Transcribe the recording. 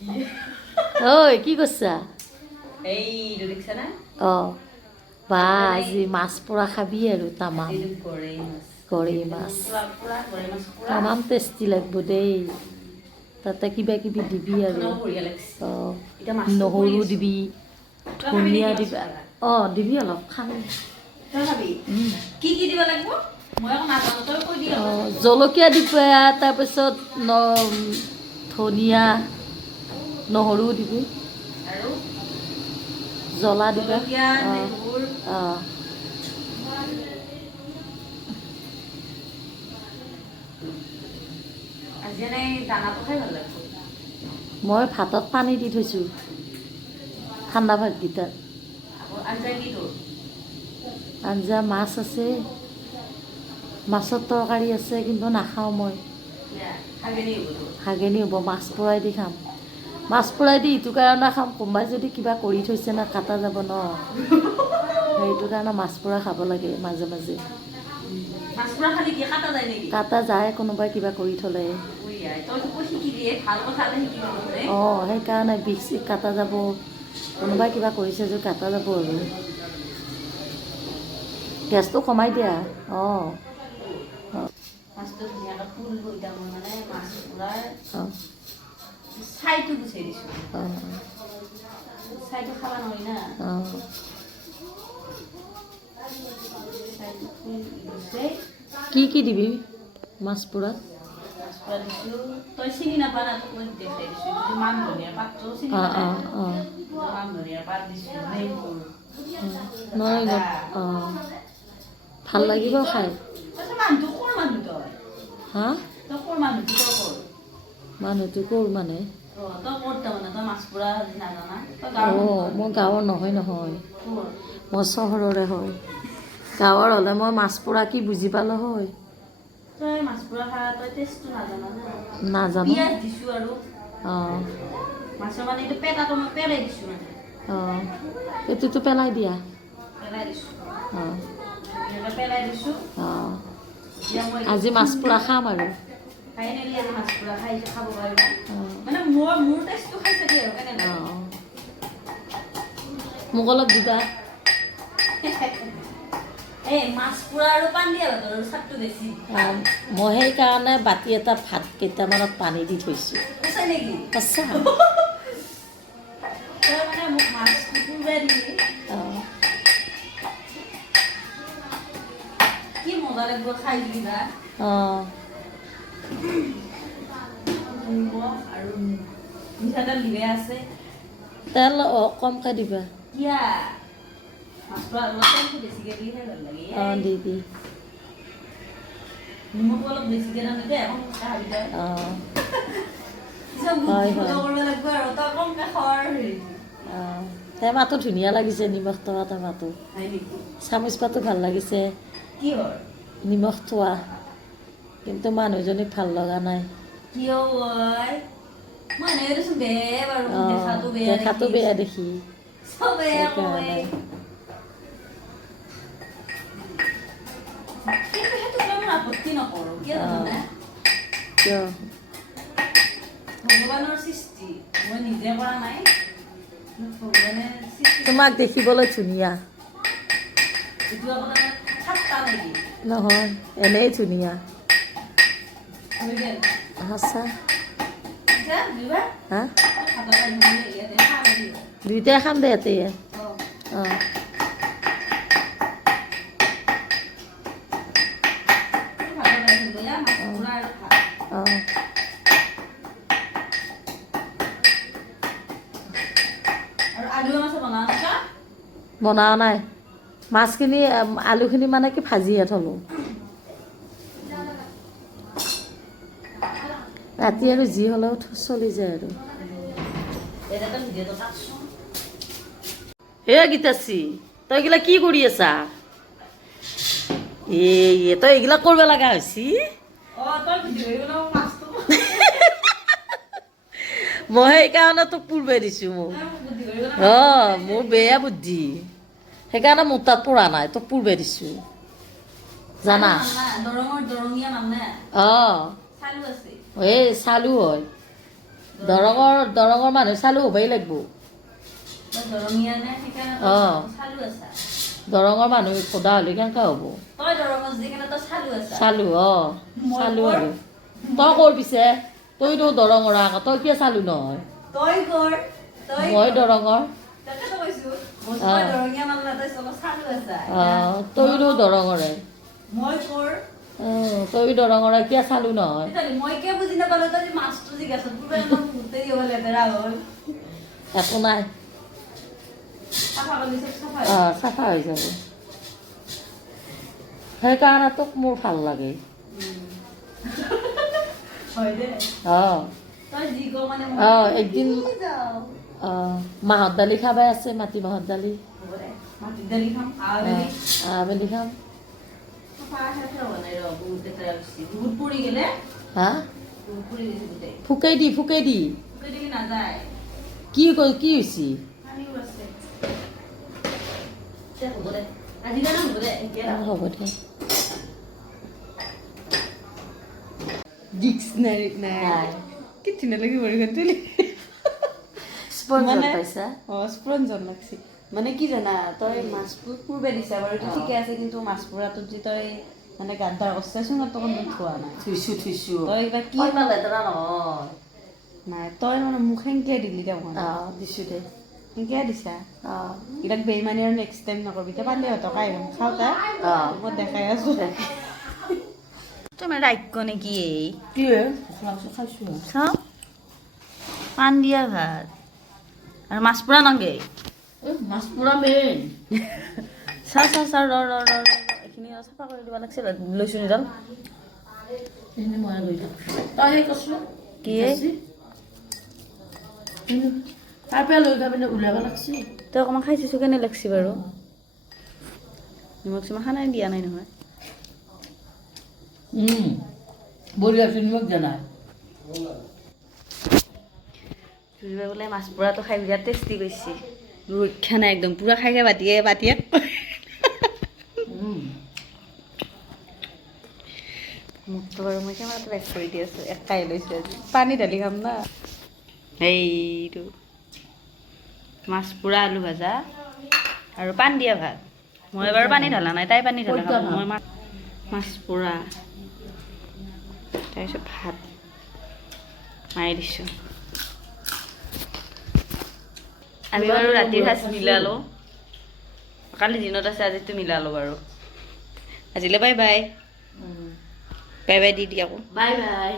ঐ কি কৰিছা? এইটো দেখিছা না? অঁ বা আজি মাছ পোৰা খাবি আৰু তামাম এইটো গৰৈ মাছ। গৰৈ মাছ পুৰা পুৰা গৰৈ মাছ পুৰা। তামাম টেষ্টি লাগিব দেই। তাতে কিবা কিবি দিবি আৰু খানাও বঢ়িয়া লাগিছে। অঁ এতিয়া মাছটো কৰি নহৰু আছো। দিবি, তই খাবি ধনিয়া নেকি মাছ দিবা। পুৰা? অঁ দিবি অলপ খাম। তই খাবি? কি দিব লাগিব? মই আকৌ নাজানো, তই কৈ দি আকৌ। অঁ জলকীয়া দিবা, তাৰপিছত ধনিয়া নহৰু দিবি, আৰু জ্বলা দিবা। জলকীয়া, অঁ নহৰু। অঁ আজি এনেই দানাটো খাই ভাল লাগিব। মই ভাতত পানী দি থৈছোঁ ঠাণ্ডা ভাতকেইটাত। আকৌ আঞ্জা কি তোৰ? আঞ্জা মাছ আছে, মাছৰ তৰকাৰী আছে, কিন্তু নাখাওঁ মই। হাগেনি হ'ব তোৰ? হাগেনি হ'ব, মাছ পোৰাই দি খাম। মাছ পোৰাই দি ইটো কাৰণে খাম, কোনোবাই যদি কিবা কৰি থৈছে না কাটা যাব ন, সেইটো কাৰণে মাছ পোৰা খাব লাগে মাজে মাজে। মাছ পুৰা খালি কি কাটা যায় নেকি? কাটা যায়, কোনোবাই কিবা কৰি থ'লে। তইতো ক'ত শিকিলি? ভাল কথা এটা শিকিলি তহঁতে। অঁ সেইকাৰণে বিষ চিষ কাটা যাব, কোনোবাই কিবা কৰিছে যদি কাটা যাব আৰু। গেছটো কমাই দিয়া। অঁ মাছটো ধুনীয়াকৈ পুৰি লৈ মই মানে মাছ পুৰাৰ অঁ ছাইটো গুচাই দিছোঁ। অঁ ছাইটো খাব নোৱাৰি না। অঁ ছাইটো গুচাই কি কি দিবি মাছ পোৰাত? মাছ পুৰা দিছোঁ। তই চিনি নাপা না, তোক মই দেখাই দিছোঁ। এইটো মান ধনিয়াৰ পাতটো চিনি অঁ পা নাই? অঁ অঁ মান ধনিয়াৰ পাত দিছোঁ, নহৰু, নহয় আদা। অঁ ভাল লাগিব খাই। তই মানুহটো ক'ৰ মানুহ তই? হা? তই ক'ৰ মানুহ? তই ক'ৰ? মানুহটো ক'ৰ মানে? অঁ তই ক'ৰ তাৰমানে? তই মাছ পুৰা নাজানা? তই গাঁৱৰ মানুহ অঁ মই নহয়? গাঁৱৰ নহয়। ক'ৰ? মই চহৰৰে হয়। গাঁৱৰ হ'লে মই মাছ পোৰা কি বুজি পালোঁ হয়। তই মাছ পুৰা খা, তই টেষ্টটো নাজানা না। নাজানো। পিঁয়াজ দিছোঁ আৰু অঁ মাছৰ মানে এইটো পেটাটো মই পেলাই দিছোঁ মানে। অঁ পেটুটো পেলাই দিয়া। পেলাই দিছোঁ। অঁ ধুনীয়াকৈ পেলাই দিছোঁ। অঁ এতিয়া মই এইটো আজি মাছ পোৰা খাম আৰু। ফাইনেলি আজি মাছ পুৰা খাব পাৰিবা। অঁ মানে মোৰ টেষ্টটো খাই চাবি আৰু কেনে লাগে। অঁ মোক অলপ দিবা। এই মাছ পুৰা আৰু পানী দিয়া ভাতৰ স্বাদটো বেছি ভাল। মই সেইকাৰণে বাতি এটা ভাত কেইটামানত পানী দি থৈছোঁ। সঁচাই নেকি? সঁচা। তই মানে মোক মাছটো পুৰবাই দিলি। অঁ কি মজা লাগিব খাই কিবা। অঁ নিমখ আৰু মিঠাতেল দিলে আছে। তেল কমকৈ দিবা। কিয়া? মাছ পুৰা অলপ তেলটো বেছিকৈ দিলেহে ভাল লাগে। অঁ দি দি। নিমখটো অলপ বেছিকৈ ঢালি দে, এখন খাবি তই। অঁ পিছত হয় বুদ্ধি হয় কৰিব লাগিব আৰু তই কমকৈ খোৱাৰ হেৰি। অঁ টেমাটো ধুনীয়া লাগিছে, নিমখ থকা টেমাটো। হয় নেকি? চামুচ পাতো ভাল লাগিছে। কিহৰ? নিমখ থোৱা, কিন্তু মানুহজনীক ভাল লগা নাই। কিয় ঐ? মানুহে দেচোন বেয়াই বাৰু, মোক অঁ দেখাটো বেয়া দেখাতো দেখি। বেয়া দেখি চবেই কয়। সেইকাৰণে কিন্তু সেইটোক লৈ মই আপত্তি নকৰোঁ, কিয় অঁ জানানে? কিয়? ভগৱানৰ সৃষ্টি, মই নিজে কৰা নাই। মোক ভগৱানে সৃষ্টি তোমাক দেখিবলৈ ধুনীয়া। এইটো আকৌ তাৰমানে ঠাট্টা নেকি? নহয়, এনেই ধুনীয়া। হৈ গেল। সঁচা। এতিয়া দিবা। হা? ভাতৰ আঞ্জা ইয়াতে খাম আৰু। দুইটাই খাম দে ইয়াতে। অঁ। অঁ। ভাতৰ আঞ্জা মাছ পুৰা আৰু ভাত। অঁ। আৰু আলু মাছো বনাও নেকি? বনোৱা নাই। মাছখিনি আলুখিনি মানে কি ভাজিহে থ'লোঁ। ৰাতি আৰু যি হ'লেও চলি যায় আৰু। এনেকৈ ভিডিঅ'টো কাটছোন। হে গীতাশ্ৰী, তই এইগিলা কি কৰি আছা? তই এইগিলা কৰিব লগা হৈছি? অঁ, তই ভিডিঅ' বনাব মাছটো। মই সেইকাৰণে তোক পুৰবাই দিছোঁ মোক। তই মোক বুদ্ধি কৰি বনাব অঁ, মাছটো মোৰ বেয়া বুদ্ধি। সেইকাৰণে মোৰ তাত পৰা নাই, তোক পুৰবাই দিছোঁ। চালো জানা? নাম না, দৰঙীয়া নাম না। অঁ, চালু আছে। এই চালু হয়। দৰঙৰ মানুহ চালু হ'বই লাগিব। তই দৰঙীয়া নে সেইকাৰণে অঁ। তই চালু আছা। দৰঙৰ মানুহ সোধা হ'লে কেনেকৈ হ'ব? তই দৰঙত যি কেনে তই চালু আছা। চালু মই চালু ক'ৰ? আৰু তই ক'ৰ পিছে? তইতো দৰঙৰ আকৌ তই কিয় চালু নহয়? তই কৰ মই দৰঙৰ। তাকেতো কৈছো মই অঁ। তই দৰঙীয়া মানুহ তই চব চালু আছা। তইতো দৰঙৰে। মই কৰ তই দৰঙৰে কিয় চালু নহয়? তেতিয়াহ'লে মই কিয় বুজি নাপালো তই যে মাছটো জিজ্ঞাসা তোৰ ইমান গোটেই হ'ল লেতেৰা হ'ল। একো নাই। চাফা কৰিলে চব চাফা হৈ চাফা হৈ যাব। সেইকাৰণে তোক মোৰ ভাল লাগে। হয় দে অঁ। তই যি ক মানে একদিন যাওঁ। মাহৰ দালি খাবাই আছে, মাটি মাহৰ দালি। হ'ব দে মাটিৰ দালি খাম আবেলি আবেলি খাম। চাফা শেষে হোৱা নাই ৰ বহুত লেতেৰা হৈছে বহুত পৰি গেলে হা? বহুত পৰি গৈছে গোটেই ফুকেই দি। শুকাই দিলে নাযায়। কি হৈছে? পানীও আছে দে হ'ব দে আজি কাৰণে হ'ব দে এতিয়া হ'ব দে। ডিক্সনাৰীত নাই কিঠি নালাগে বৰষুণ তুলি মানে স্পঞ্জন লাগছি মানে কি জানা তই মাছবোৰ পূৰ্বে দিছা বাৰু এইটো ঠিকে আছে কিন্তু মাছ পোৰাটোত যে তই মানে গাদ্দাৰ কৰছা চোন তখন থোৱা নাই থৈছো। তই কিবা কি ইমান লেতেৰা নহয়। নাই তই মানে মোক সেনকে দিলি দেখোন দিছো দে। সেনকে দিছা এইবিলাক বেইমানি আৰু নেক্সট টাইম নকৰবি তই পালে সিহঁতক আহিম খাওঁতে মই দেখাই আছো তুমি ৰাক্য নেকি এই কি খাইছো চাওঁ পান দিয়া ভাত আৰু মাছ পোৰা নাগে মাছ পুৰা মেইন। চাওঁ ৰ এইখিনি চাফা কৰি দিব লাগিছিল লৈছো নিডাল এইখিনি মই লৈ যাম। তই সেই কৈছিলো কি তাৰ পৰা লৈ গৈ পিনে ওলাব লাগছি। তই অকণমান খাই চাইছোঁ কেনে লাগছি বাৰু নিমখ চিমখ খানাই দিয়া নাই নহয় বঢ়িয়া আছে নিমখ দিয়া নাই। জুইবাই বোলে মাছ পোৰাটো খাই বিৰাট টেষ্টি কৰিছে ৰক্ষা নাই একদম পূৰা খাই বাতিয়ে মোকতো বাৰু মই কেমেৰাটো বেক কৰি দি আছোঁ একাই লৈছোঁ আজি পানী ঢালি খাম না সেইটো মাছ পোৰা আলু ভাজা আৰু পান দিয়া ভাত মই বাৰু পানী ঢালা নাই তাই পানী ঢালা খাব মই মাছ পোৰা তাৰপিছত ভাত মাৰি দিছোঁ আমি বাৰু ৰাতিৰ সাজ মিলালোঁ কালি দিনত আছে আজিতো মিলালোঁ বাৰু আজিলৈ বাই বাই দি আকৌ বাই বাই।